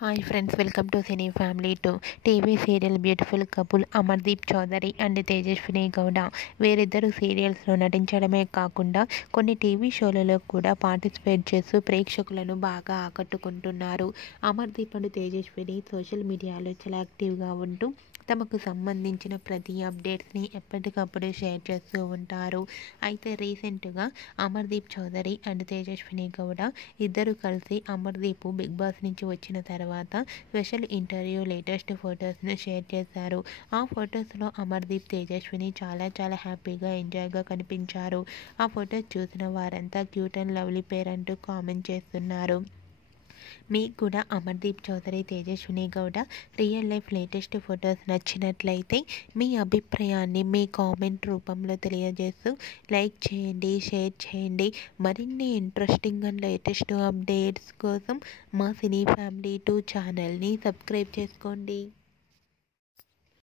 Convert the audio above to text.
Hi friends, welcome to cine family to TV serial beautiful couple Amardeep Chowdary and Tejaswini Gowda వీరిద్దరు సీరియల్స్లో నటించడమే కాకుండా కొన్ని టీవీ షోలలో కూడా పార్టిసిపేట్ చేస్తూ ప్రేక్షకులను బాగా ఆకట్టుకుంటున్నారు. అమర్దీప్ అండ్ తేజస్విని సోషల్ మీడియాలో చాలా యాక్టివ్గా ఉంటూ తమకు సంబంధించిన ప్రతి అప్డేట్స్ని ఎప్పటికప్పుడు షేర్ చేస్తూ ఉంటారు. అయితే రీసెంట్గా అమర్దీప్ చౌదరి అండ్ తేజస్విని గౌడ ఇద్దరు కలిసి అమర్దీప్ బిగ్ బాస్ నుంచి వచ్చిన తర్వాత స్పెషల్ ఇంటర్వ్యూ లేటెస్ట్ ఫొటోస్ను షేర్ చేశారు. ఆ ఫొటోస్లో అమర్దీప్ తేజస్విని చాలా హ్యాపీగా ఎంజాయ్గా కనిపించారు. ఆ ఫొటోస్ చూసిన వారంతా క్యూట్ అండ్ లవ్లీ పేర్ అంటూ కామెంట్ చేస్తున్నారు. మీకు కూడా Amardeep Chowdary Tejaswini Gowda real life latest photos నచ్చినట్లయితే మీ అభిప్రాయాన్ని మీ కామెంట్ రూపంలో తెలియజేస్తూ లైక్ చేయండి, షేర్ చేయండి. మరిన్ని ఇంట్రెస్టింగ్ అండ్ లేటెస్ట్ అప్డేట్స్ కోసం మా సినీ ఫ్యామిలీ 2 ఛానల్ని సబ్స్క్రైబ్ చేసుకోండి.